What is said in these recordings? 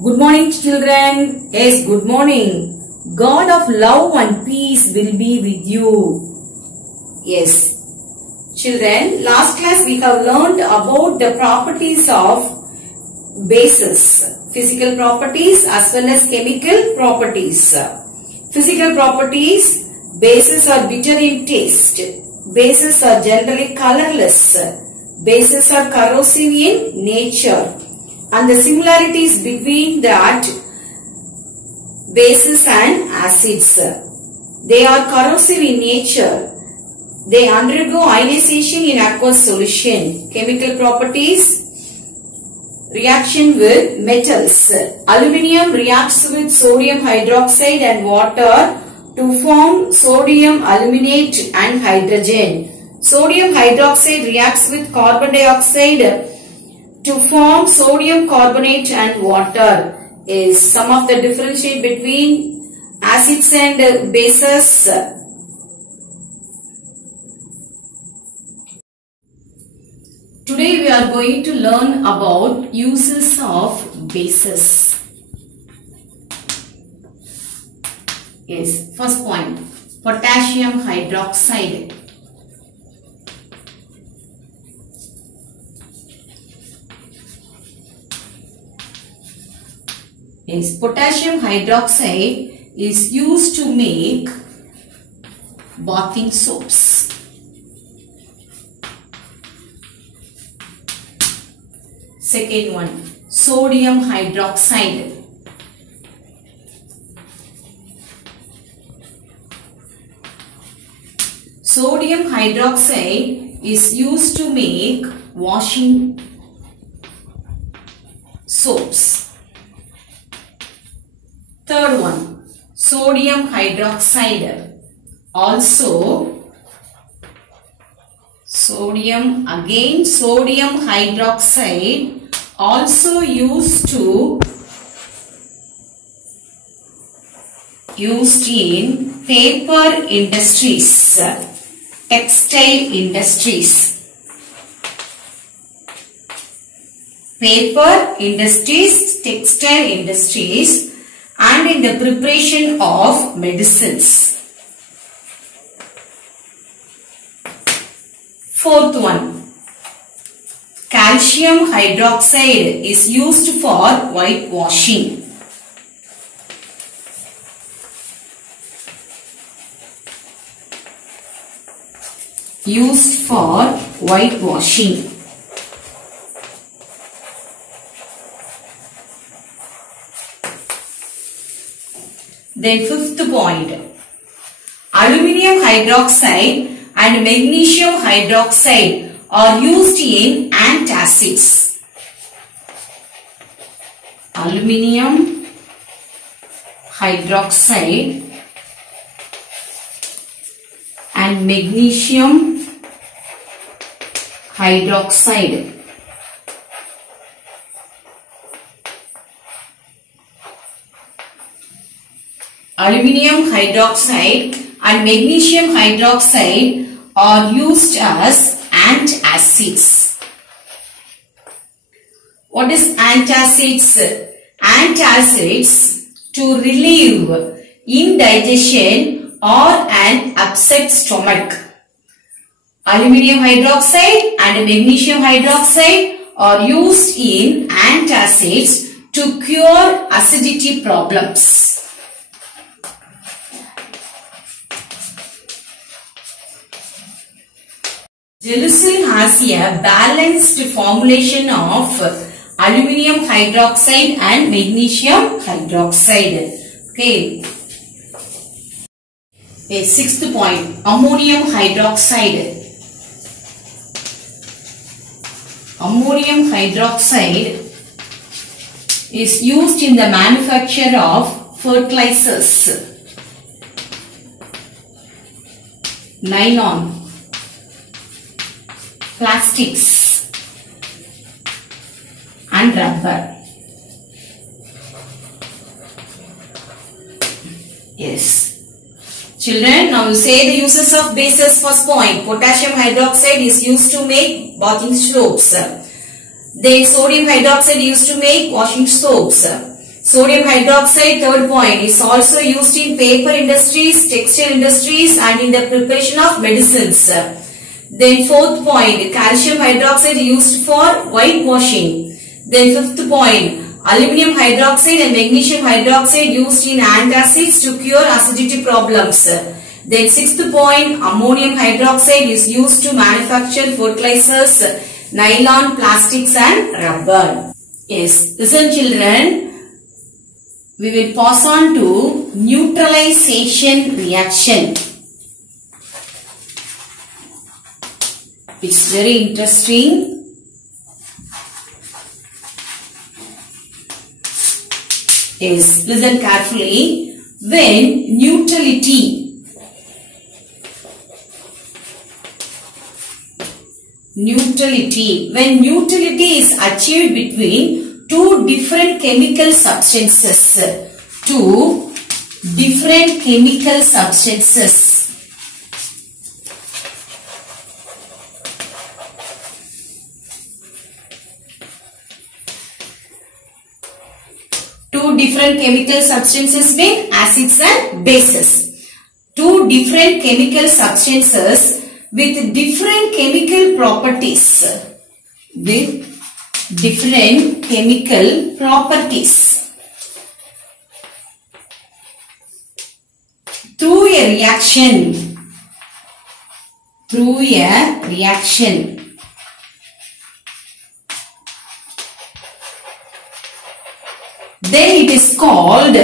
Good morning, children. Yes, good morning. God of love and peace will be with you. Yes. Children, last class we have learned about the properties of bases. Physical properties as well as chemical properties. Physical properties, bases are bitter in taste. Bases are generally colorless. Bases are corrosive in nature. And the similarities between that bases and acids. They are corrosive in nature. They undergo ionization in aqueous solution. Chemical properties, reaction with metals. Aluminium reacts with sodium hydroxide and water to form sodium aluminate and hydrogen. Sodium hydroxide reacts with carbon dioxide to form sodium carbonate and water. Is some of the differentiate between acids and bases. Today we are going to learn about uses of bases. Yes, first point, potassium hydroxide. Yes, potassium hydroxide is used to make bathing soaps. Second one, sodium hydroxide. Sodium hydroxide is used to make washing soaps. Third one, sodium hydroxide. Also, sodium hydroxide also used in paper industries, textile industries. Paper industries, textile industries, and in the preparation of medicines. Fourth one, calcium hydroxide is used for whitewashing. Used for whitewashing. Then fifth point, aluminium hydroxide and magnesium hydroxide are used in antacids. Aluminium hydroxide and magnesium hydroxide . Aluminium hydroxide and magnesium hydroxide are used as antacids. What is antacids? Antacids to relieve indigestion or an upset stomach. Aluminium hydroxide and magnesium hydroxide are used in antacids to cure acidity problems. Gelusil has a balanced formulation of aluminium hydroxide and magnesium hydroxide. Okay. Okay, sixth point, ammonium hydroxide. Ammonium hydroxide is used in the manufacture of fertilizers, nylon, plastics and rubber. Yes. Children, now you say the uses of bases. First point, potassium hydroxide is used to make bathing soaps. Then sodium hydroxide used to make washing soaps. Sodium hydroxide, third point, is also used in paper industries, textile industries and in the preparation of medicines. Then fourth point, calcium hydroxide used for whitewashing. Then fifth point, aluminum hydroxide and magnesium hydroxide used in antacids to cure acidity problems. Then sixth point, ammonium hydroxide is used to manufacture fertilizers, nylon, plastics and rubber. Yes, listen children. We will pass on to neutralization reaction. It's very interesting. Yes, listen carefully. When neutrality is achieved between two different chemical substances. Two different chemical substances. Two different chemical substances mean acids and bases. Two different chemical substances with different chemical properties. With different chemical properties. Through a reaction. Then it is called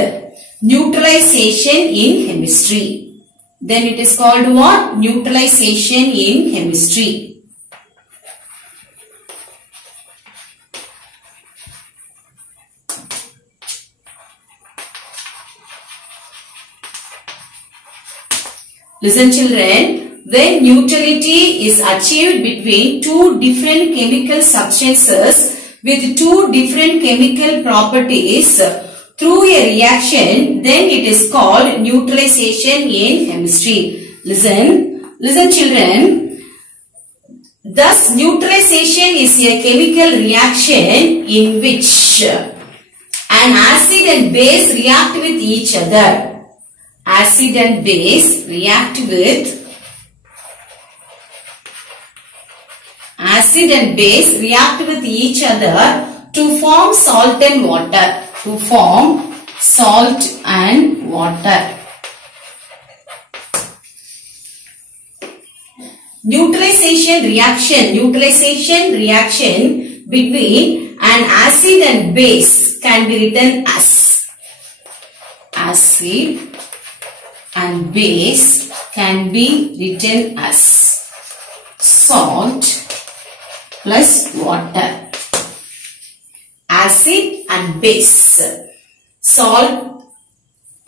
neutralization in chemistry. Then it is called what? Neutralization in chemistry. Listen children, when neutrality is achieved between two different chemical substances with two different chemical properties through a reaction, then it is called neutralization in chemistry. Listen children. Thus, neutralization is a chemical reaction in which an acid and base react with each other. Acid and base react with each other to form salt and water. Neutralization reaction between an acid and base can be written as acid and base can be written as salt plus water. Acid and base, salt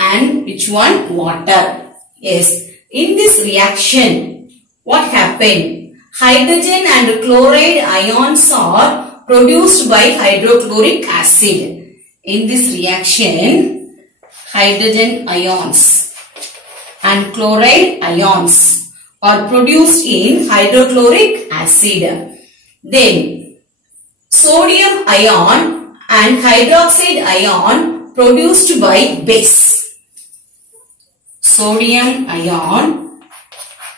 and which one? Water. Yes. In this reaction, what happened? Hydrogen and chloride ions are produced by hydrochloric acid. In this reaction, hydrogen ions and chloride ions are produced in hydrochloric acid. Then sodium ion and hydroxide ion produced by base. Sodium ion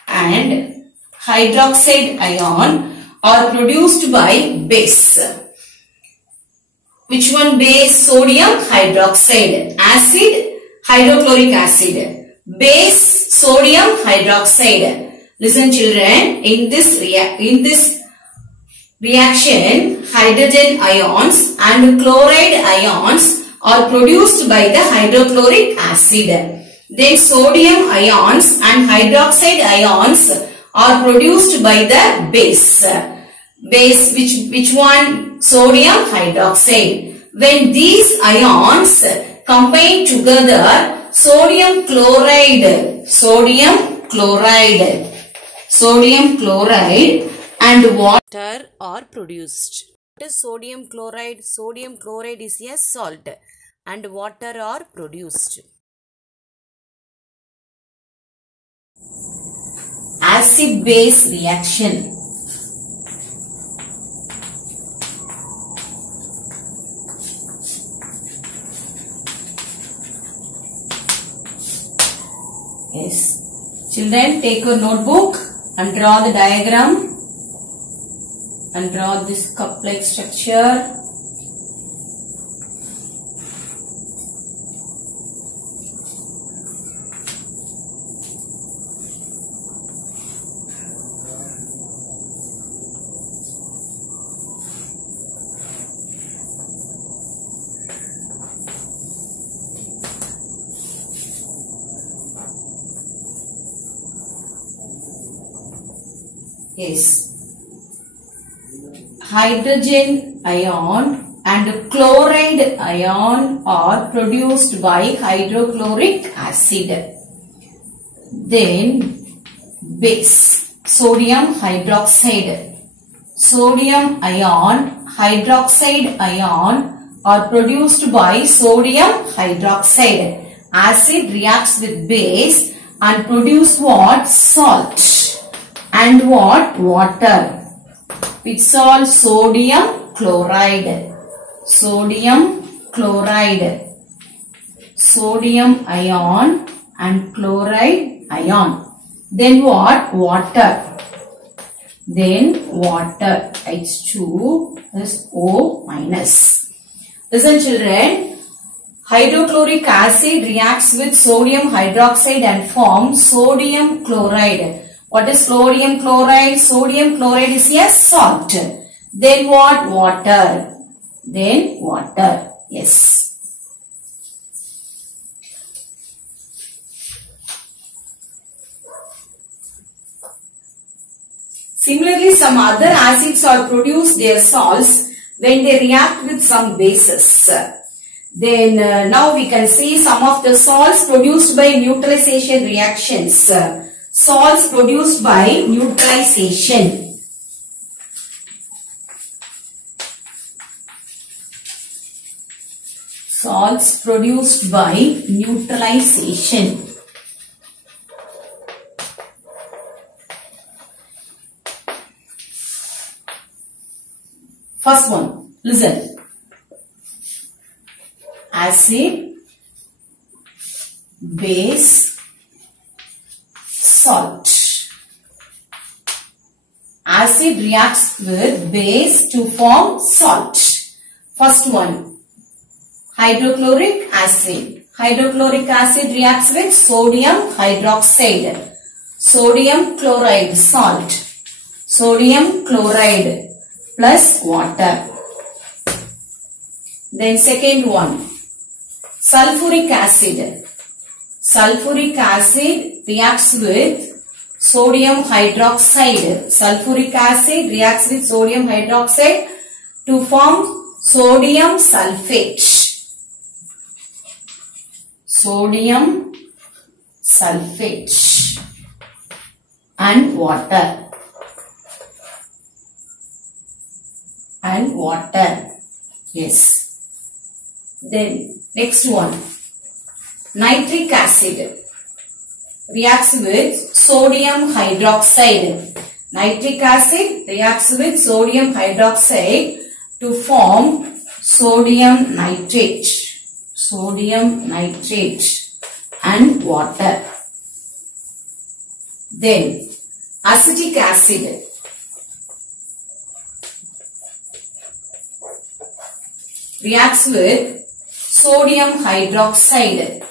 and hydroxide ion are produced by base. Which one base? Sodium hydroxide. Acid, hydrochloric acid. Base, sodium hydroxide. Listen children, in this reaction, hydrogen ions and chloride ions are produced by the hydrochloric acid. Then sodium ions and hydroxide ions are produced by the base. Base, which one? Sodium hydroxide. When these ions combine together, sodium chloride and water are produced. What is sodium chloride? Sodium chloride is a salt and water are produced. Acid-base reaction. Yes. Children, take your notebook and draw the diagram and draw this cup-like structure. Yes. Hydrogen ion and chloride ion are produced by hydrochloric acid. Then base, sodium hydroxide. Sodium ion, hydroxide ion are produced by sodium hydroxide. Acid reacts with base and produce what? Salt. And what? Water. Which salt? Sodium chloride. Sodium chloride. Sodium ion and chloride ion. Then what? Water. Then water. H2 is O minus. Listen children. Hydrochloric acid reacts with sodium hydroxide and forms sodium chloride. What is sodium chloride? Sodium chloride is a salt. Then what? Water. Then water. Yes. Similarly, some other acids are produced their salts when they react with some bases. Then now we can see some of the salts produced by neutralization reactions. Salts produced by neutralization. Salts produced by neutralization. First one, listen. Acid, base, salt. Acid reacts with base to form salt. First one, hydrochloric acid. Hydrochloric acid reacts with sodium hydroxide. Sodium chloride, salt. Sodium chloride plus water. Then second one, sulfuric acid. Sulfuric acid reacts with sodium hydroxide. Sulfuric acid reacts with sodium hydroxide to form sodium sulfate. Sodium sulfate and water. And water. Yes. Then next one, nitric acid reacts with sodium hydroxide. Nitric acid reacts with sodium hydroxide to form sodium nitrate. Sodium nitrate and water. Then acetic acid reacts with sodium hydroxide.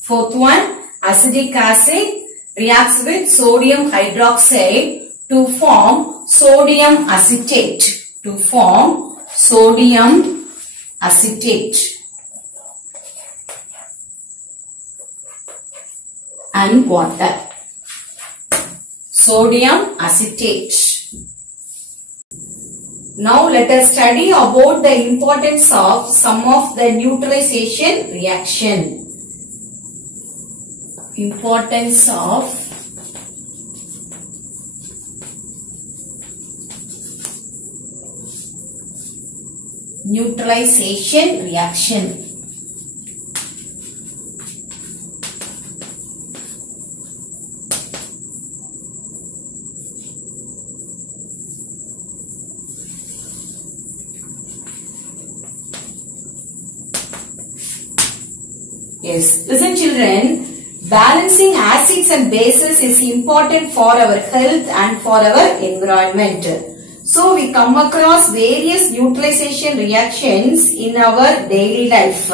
Fourth one, acetic acid reacts with sodium hydroxide to form sodium acetate. To form sodium acetate and water. Sodium acetate. Now let us study about the importance of some of the neutralization reaction. Importance of neutralization reaction. Yes, listen children, Balancing acids and bases is important for our health and for our environment. So we come across various neutralization reactions in our daily life.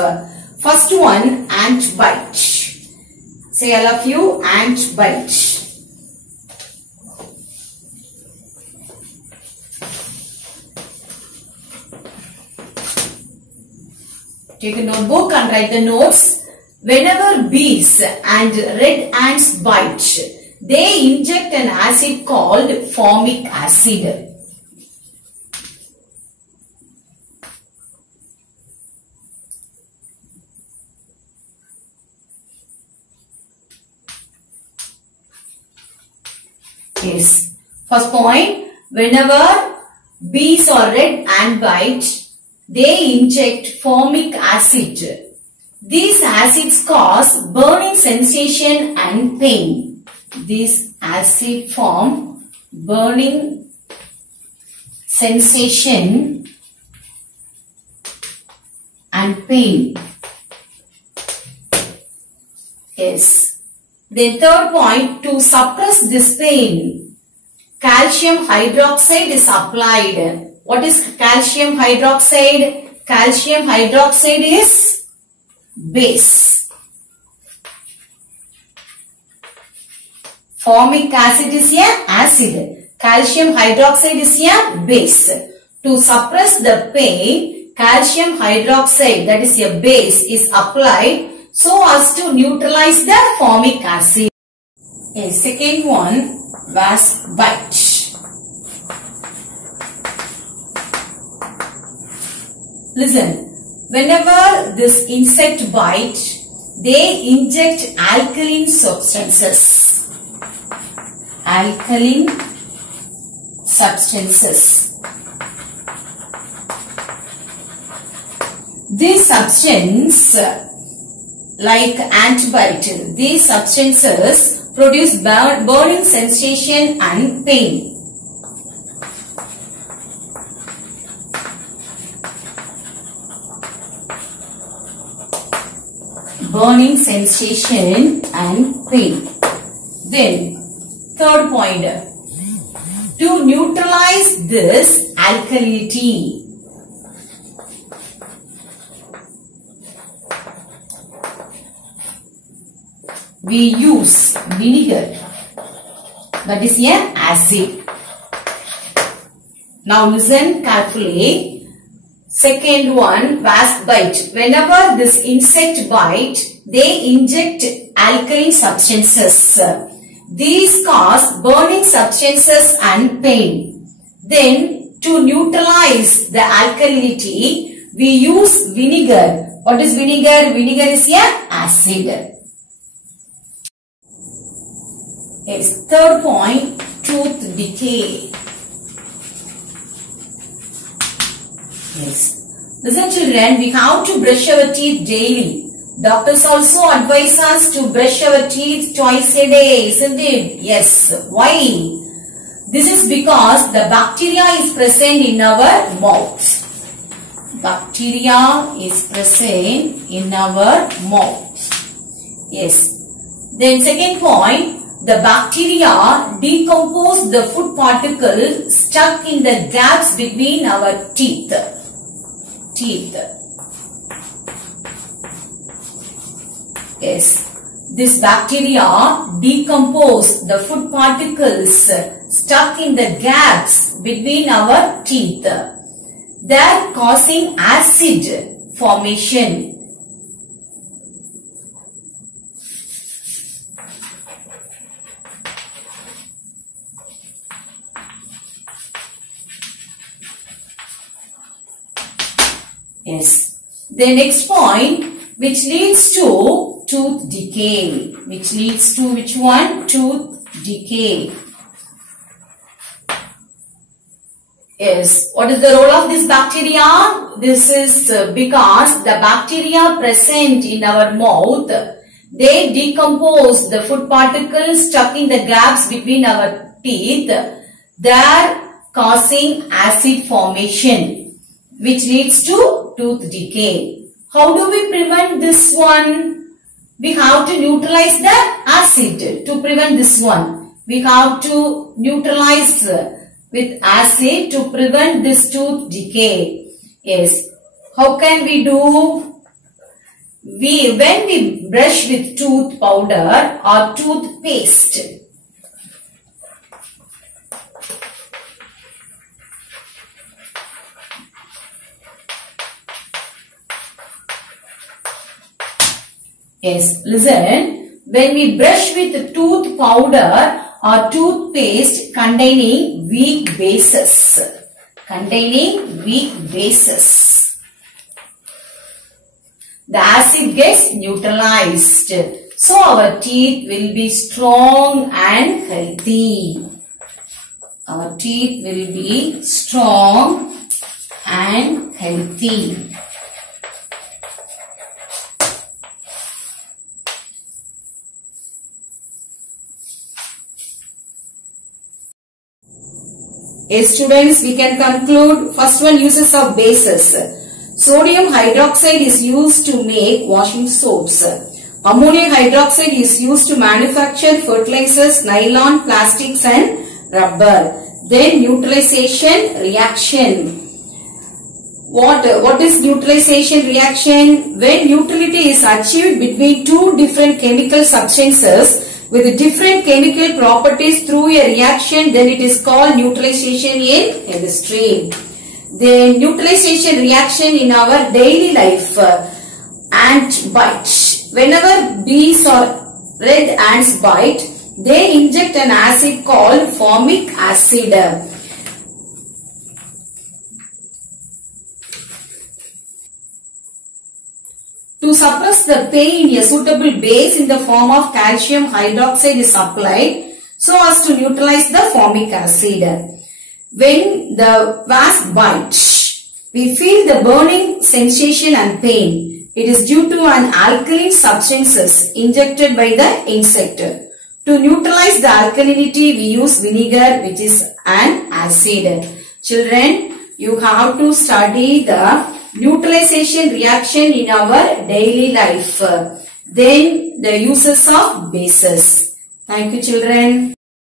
First one, ant bite. Say all of you, ant bite. Take a notebook and write the notes. Whenever bees and red ants bite, they inject an acid called formic acid. Yes. First point, whenever bees or red ant bite, they inject formic acid. These acids cause burning sensation and pain. These acid form burning sensation and pain. Yes. Then third point, to suppress this pain, calcium hydroxide is applied. What is calcium hydroxide? Calcium hydroxide is base. Formic acid is a acid. Calcium hydroxide is a base. To suppress the pain, calcium hydroxide, that is a base, is applied so as to neutralize the formic acid. Yes, second one, wasp bite. Listen. Whenever this insect bite, they inject alkaline substances. Alkaline substances. This substance, like ant bite, these substances produce burning sensation and pain. Burning sensation and pain. Then, third point, to neutralize this alkalinity, we use vinegar, that is an acid. Now listen carefully. Second one, wasp bite. Whenever this insect bite, they inject alkaline substances. These cause burning substances and pain. Then, to neutralize the alkalinity, we use vinegar. What is vinegar? Vinegar is an acid. Yes. Third point, tooth decay. Yes. Listen children, we have to brush our teeth daily. Doctors also advise us to brush our teeth twice a day, isn't it? Yes. Why? This is because the bacteria is present in our mouth. Bacteria is present in our mouth. Yes. Then second point, the bacteria decompose the food particle stuck in the gaps between our teeth. Yes. This bacteria decompose the food particles stuck in the gaps between our teeth. They are causing acid formation. Yes. The next point, which leads to tooth decay. Which leads to which one? Tooth decay. Yes. What is the role of this bacteria? This is because the bacteria present in our mouth, they decompose the food particles stuck in the gaps between our teeth. They are causing acid formation, which leads to tooth decay. How do we prevent this one? we have to neutralize the acid. To prevent this one, we have to neutralize with acid to prevent this tooth decay. Yes. How can we do? When we brush with tooth powder or toothpaste, yes, listen. When we brush with tooth powder or toothpaste containing weak bases, the acid gets neutralized. So our teeth will be strong and healthy. Our teeth will be strong and healthy. Yes, students, we can conclude. First one, uses of bases. Sodium hydroxide is used to make washing soaps. Ammonium hydroxide is used to manufacture fertilizers, nylon, plastics and rubber. Then neutralization reaction. What is neutralization reaction? When neutrality is achieved between two different chemical substances with different chemical properties through a reaction, then it is called neutralization in chemistry. The neutralization reaction in our daily life, ant bite. Whenever bees or red ants bite, they inject an acid called formic acid. To suppress the pain, a suitable base in the form of calcium hydroxide is applied so as to neutralize the formic acid. When the wasp bites, we feel the burning sensation and pain. It is due to an alkaline substances injected by the insect. To neutralize the alkalinity, we use vinegar, which is an acid. Children, you have to study the neutralization reaction in our daily life. Then the uses of bases. Thank you, children.